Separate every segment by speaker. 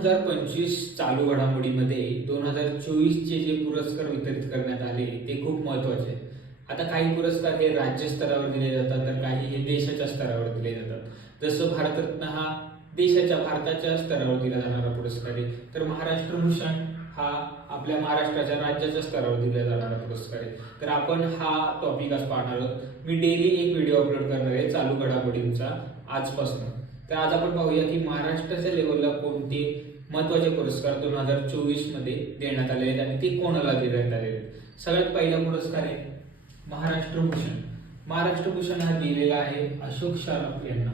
Speaker 1: हजार पंचवीस चालू घडामोडीमध्ये दोन हजार चोवीसचे जे पुरस्कार वितरित करण्यात आले ते खूप महत्त्वाचे आहेत आता काही पुरस्कार हे राज्य स्तरावर दिले जातात तर काही हे देशाच्या स्तरावर दिले जातात. जसं भारतरत्न हा देशाच्या भारताच्या स्तरावर दिला जाणारा पुरस्कार आहे. तर महाराष्ट्र भूषण हा आपल्या महाराष्ट्राच्या राज्याच्या स्तरावर दिला जाणारा पुरस्कार आहे. तर आपण हा टॉपिक आज पाहणार आहोत. मी डेली एक व्हिडिओ अपलोड करणार आहे चालू घडामोडींचा आजपासून. तर आज आपण पाहूया की महाराष्ट्राच्या लेवलला कोणते महत्त्वाचे पुरस्कार दोन हजार चोवीसमध्ये देण्यात आले आहेत आणि ते कोणाला देण्यात आले आहेत? सगळ्यात पहिला पुरस्कार आहे महाराष्ट्र भूषण. महाराष्ट्र भूषण हा दिलेला आहे अशोक सराफ यांना.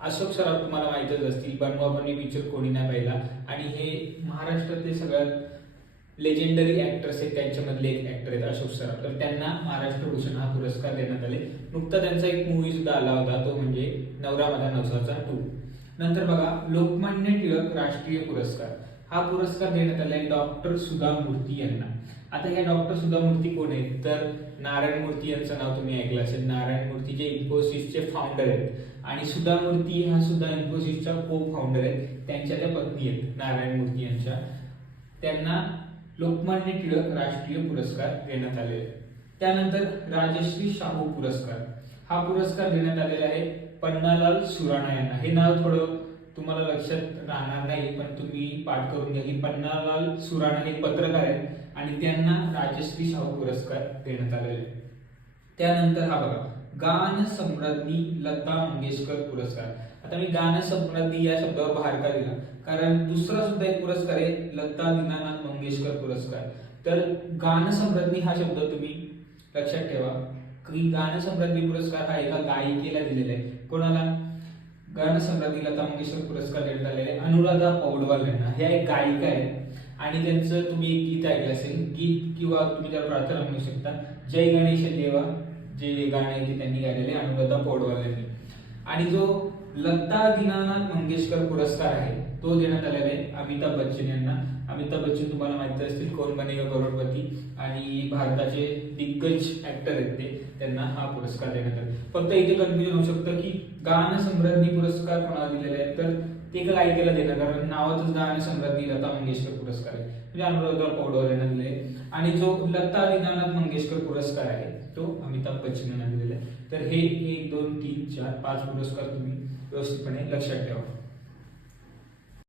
Speaker 1: अशोक सराफ तुम्हाला माहितच असतील बनवाबनी पिक्चर कोणी नाही पाहिला. आणि हे महाराष्ट्रातले सगळ्यात लेजेंडरी ऍक्टर्स आहेत त्यांच्यामधले एक ऍक्टर आहेत अशोक सराफ तर त्यांना महाराष्ट्र भूषण हा पुरस्कार देण्यात आले. नुकता त्यांचा एक मूवी सुद्धा आला होता तो म्हणजे नवरा माझा नवसाचा टू नंतर बघा लोकमान्य टिळक राष्ट्रीय पुरस्कार. हा पुरस्कार देण्यात आलाय डॉक्टर सुधा मूर्ती यांना. आता ह्या डॉक्टर सुधा मूर्ती कोण आहेत? तर नारायण मूर्ती यांचं नाव तुम्ही ऐकलं असेल. नारायण मूर्ती जे इन्फोसिसचे फाउंडर आहेत. आणि सुधा मूर्ती हा सुद्धा इन्फोसिसच्या को फाउंडर आहेत. त्यांच्या त्या पत्नी आहेत नारायण मूर्ती यांच्या. त्यांना लोकमान्य टिळक राष्ट्रीय पुरस्कार देण्यात आले त्यानंतर राजश्री शाहू पुरस्कार. हा पुरस्कार देण्यात आलेला आहे पन्नालाल सुराणा यांना. हे नाव थोडं तुम्हाला लक्षात राहणार नाही पण तुम्ही पाठ करून घ्या. की पन्नालाल सुराणा हे पत्रकार आहेत आणि त्यांना राजश्री शाहू पुरस्कार देण्यात आलेले आहे. त्यानंतर हा बघा. गान सम्राज्ञी लता मंगेशकर पुरस्कार. आता मी गान सम्राज्ञी या शब्दावर बाहेर का दिला? कारण दुसरा सुद्धा एक पुरस्कार आहे लता दीनानाथ मंगेशकर पुरस्कार. तर गान सम्राज्ञी हा शब्द तुम्ही लक्षात ठेवा. की गान पुरस्कार हा एका गायिकेला दिलेला आहे. कोणाला? गानसम्राज्ञी लता मंगेशकर पुरस्कार देण्यात आलेला आहे. अनुराधा पौडवाल यांना. ह्या एक गायिका आहे. आणि त्यांचं तुम्ही एक गीत ऐकलं असेल. गीत किंवा तुम्ही त्याला प्रार्थना म्हणू शकता. जय गणेश देवा. जे गाणे आहे ते त्यांनी गायलेले अनुराधा पौडवाल यांनी. आणि जो लता दीनानाथ मंगेशकर पुरस्कार आहे तो देण्यात आलेला आहे अमिताभ बच्चन यांना. अमिताभ बच्चन तुम्हाला माहिती असतील कोण बनेगा करोडपती आणि भारताचे दिग्गज ऍक्टर आहेत ते त्यांना हा पुरस्कार देण्यात आला. फक्त इथे कन्फ्युजन होऊ शकतं की गान पुरस्कार कोणाला दिलेले आहेत तर ते का ऐकायला देणार कारण नावातच गान सम्राज्ञी लता मंगेशकर पुरस्कार आहे. म्हणजे अनुराधा पौडवाल यांना दिले आणि जो लता दीनानाथ मंगेशकर पुरस्कार आहे तो अमिताभ बच्चन यांना दिलेला आहे. तर हे एक दोन तीन चार पाच पुरस्कार तुम्ही व्यवस्थितपणे लक्षात ठेवा.